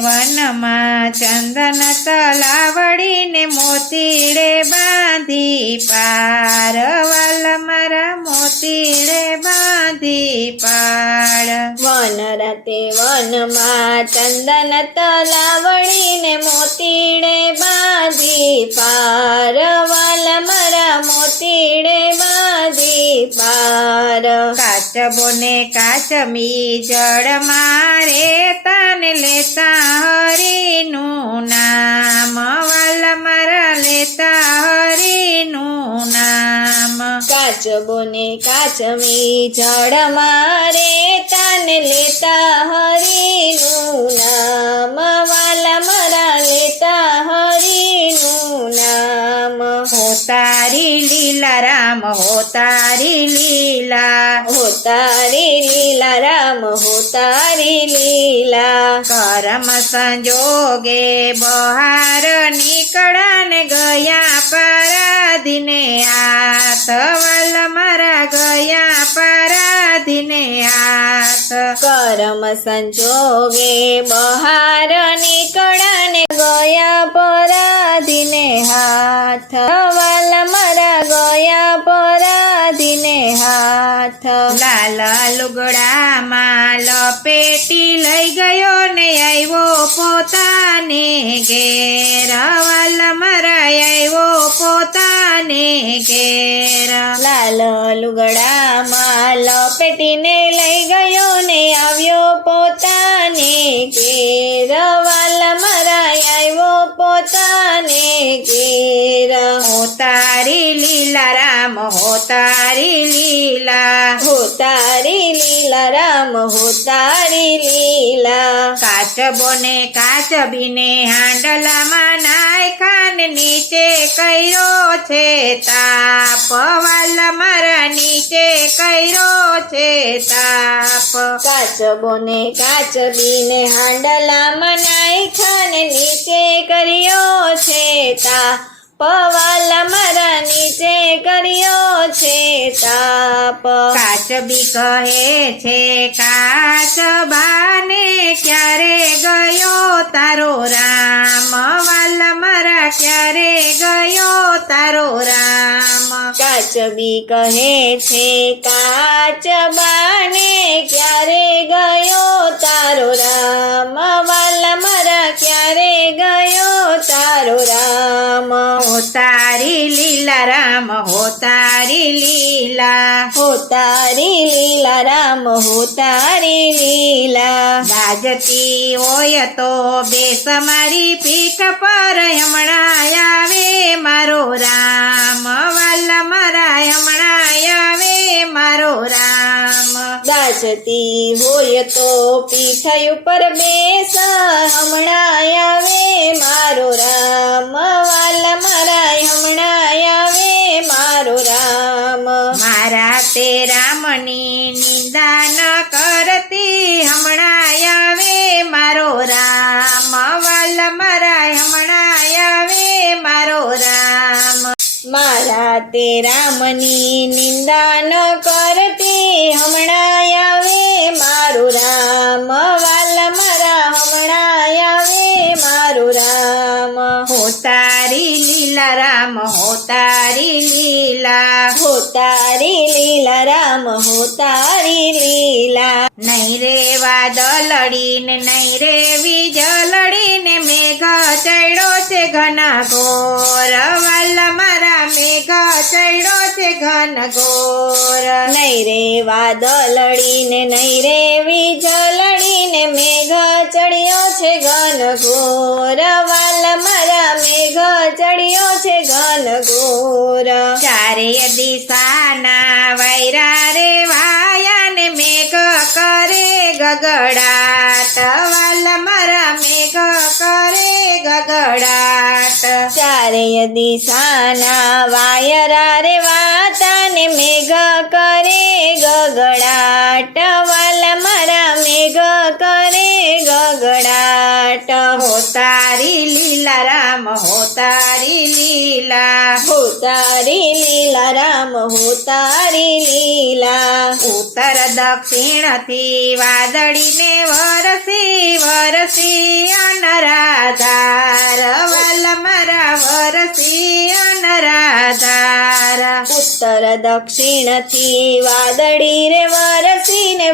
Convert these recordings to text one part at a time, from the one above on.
વનમાં ચંદન તલાવડીને મોતીડે બાંધી પાર વાલા મારા મોતીડે બાંધી પાડ વન રાતે વનમાં ચંદન તલાવડીને મોતીડે બાંધી પાર વાલા મારા મોતીડે બાંધી પાર કાચબો ને કાચમી જળ મારે તને લેતા હરીનું નામ વાલા મારા લેતા હરીનું નામ કાચબો ને કાચમી જળ મારે તને લેતા હરીનું નામ વાલા મારા લેતા હરીનું નામ હો તારી લીલા રામ હો તારી લીલા હો તારી લીલા રામ હો તારી લીલા કરમ સંજોગે બહાર નીકળાને ગયા પરાધીને હાથ વાલા મારા ગયા પરાધીને હાથ કરમ સંજોગે બહાર નીકળાને ગયા પરાધીને હાથ વાલા મારા ગયા પરાધીને હાથ લાલ લુગડામાં લપેટી લઈ ગયો ને આવ્યો પોતાને ઘેર વાલા મારા આવ્યો પોતાને ઘેર લાલ લુગડામાં લપેટીને લઈ ગયો ને આવ્યો પોતાને ઘેર વાલા મારા આવ્યો પોતાને ઘેર હો તારી લીલા રામ હો તારી લીલા હો તારી લીલા રામ હો તારી લીલા કાચબો ને કાચબીને હાંડલામાં નાખ્યાને નીચે કર્યો છે તાપ વાલા મારા નીચે કર્યો છે તાપ કાચબો ને કાચબીને હાંડલામાં નાખ્યાને નીચે કર્યો છે તાપ વાલા મારા નીચે કર્યો છે તાપ કાચબી કહે છે કાચબાને ક્યારે ગયો તારો રામ વાલા મારા ક્યારે ગયો તારો રામ કાચબી કહે છે કાચબાને ક્યારે ગયો તારો રામ વાલા મારા ક્યારે ગયો તારો રામ હો તારી લીલા રામ હો તારી લીલા હો તારી લીલા રામ હો તારી લીલા બાજતી હોય તો બેસ મારી પીઠ પર હમણાં આવે મારો રામ વાલા મારા હમણાં આવે મારો રામ ગાજતી હોય તો પીઠ ઉપર બેસ હમણાં આવે મારો રામ વાલા મારા હમણાં આવે મારો રામ મારા તે રામની નિંદા ન કરતી હમણાં આવે મારો રામ વાલા મારા હમણાં આવે મારો રામ મારા તે રામની નિંદા ન કરતી હમણાં આવે મારો રામ વાલા મારા હમણાં આવે મારો રામ હો તારી લીલા રામ હો તારી લીલા હો તારી લીલા રામ હો તારી લીલા નહીં રે વાદળડીને નહીં રે વીજળડીને મેઘ ચડ્યો છે ઘન ઘોર વાલા મારા મેઘ ચડ્યો છે ઘન ઘોર નહીં રે વાદળડીને નહીં રે વીજળડીને મેઘ ચડ્યો છે ઘન ઘોર વાલા મારા મેઘ ચડ્યો છે ઘન ઘોર ચારે દિશાના વૈરા રે વાયાને મેઘ કરે ગગડાટ વાલા મારા મેઘ કરે ગગડાટ ચારેય દિશાના વાયરા રે વાતાને મેઘ કરે ગગડાટ વાલા મારા મેઘ કરે ગગડાટ પાટ હો તારી લીલા રામ હો તારી લીલા હો તારી લીલા રામ હો તારી લીલા ઉત્તર દક્ષિણ થી વાદળીને વરસી વરસી અનરાધાર વાલ મારા વરસી અનરાધાર ઉત્તર દક્ષિણ થી વાદળી રે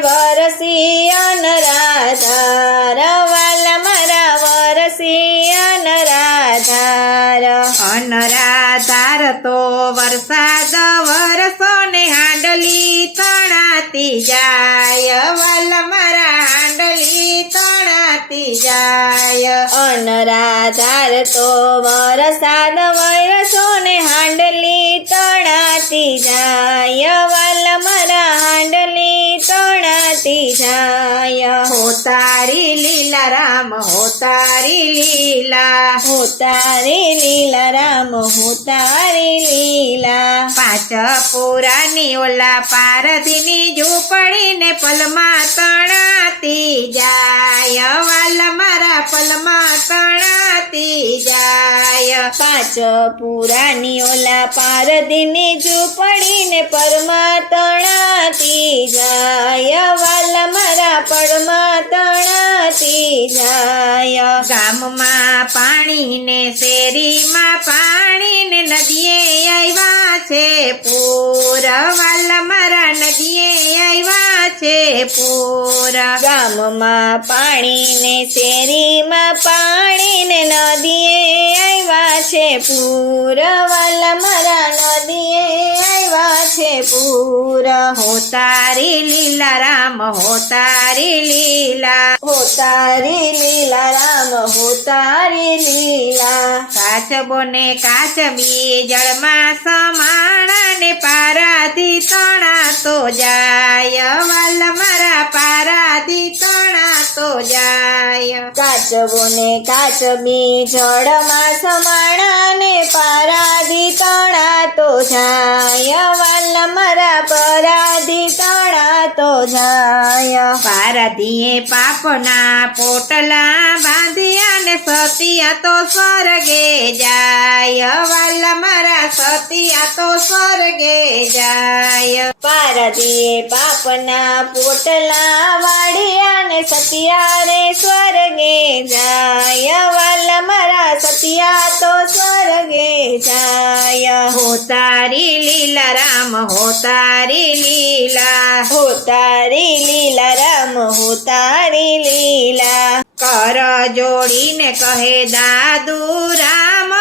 વરસી અનરાધાર વાલ મારા વરસી અનરાધાર અનરાધાર તો વરસાદ વરસો ને હાંડલી તણાતી જાય વાલ મારા હાંડલી તણાતી જાય અનરાધાર તો વરસાદ વરસો ને હાંડલી તણાતી જાય વાલ મારા હાંડલી તણાતી જાય હો તારી લીલા રામ હો તારી લીલા હો તારી લીલા રામ હો તારી લીલા પાંચ પુરાની ઓલા પારધીની ઝૂંપડીને પલમાં તણાતી જાય વાલ મારા પલમાં તણાતી જાય પાંચ પુરાની ઓલા પારધીની ઝૂંપડીને પરમાં તણાતી જાય વાલ મારા પડમાં તણાતી જાય ગામમાં પાણીને શેરીમાં પાણીને નદીએ આવ્યા છે પૂર વાલ મારા નદીએ આવ્યા છે પૂર ગામમાં પાણીને શેરીમાં પાણીને નદીએ આવ્યા છે પૂર વાલ મારા નદીએ આવ્યા છે પૂર હો તારી લીલા રામ હો તારી લીલા હો તારી લીલા રામ હો તારી લીલા કાચબો ને કાચબી જળમાં સમાણા ને પારાથી તણા તો જાય વાલ મારા પારાથી તણા તો જાય કાચબો ને કાચબી જળમાં સમાણા ને પારાધી તણા તો જાય વાલ મારા પરાધી તણા તો જાય પારાધીએ પાપના પોટલા બાંધ્યા ને સતિયા તો સ્વર્ગે જાય વાલ મારા સતિયા તો સ્વર્ગે જાય પારધીએ પાપના પોટલા વાળ્યા ને સતિયા રે સ્વર્ગે જાય વાલ મારા સતિયા તો સ્વર્ગે જાય હો તારી લીલા રામ હો તારી લીલા હો તારી લીલા રામ હો તારી લીલા કર જોડીને કહે દાદુ રામ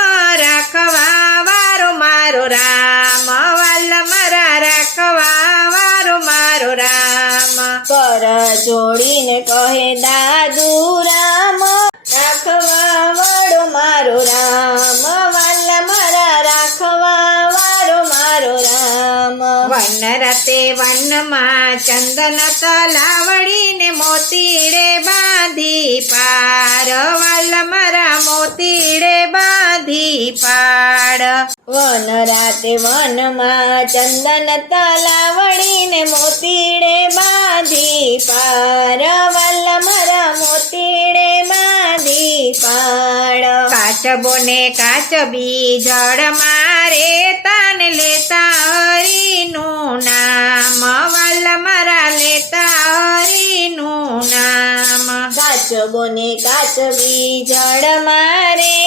રાખવા વારો મારો રામ વાલ મારા રાખવા વારો મારો રામ કર જોડીને કહે દાદુ રામ રાખવા વાળો મારો રામ વાલ મારા રાખવા વાળો મારો રામ વન રતે વનમાં ચંદન તલાવડીને મોતીડે બાંધી પાર વાલ મારા મોતીડે બાંધી પાડ વન રાતે વનમાં ચંદન તલાવડીને મોતીડે બાંધી પાર વાલ મારા મોતીડે બાંધી પાડ કાચબો ને કાચબી જળ મારે તાને લેતા હરીનું નામ વાલ મારા લેતા હરીનું નામ કાચબો ને કાચબી જળ મારે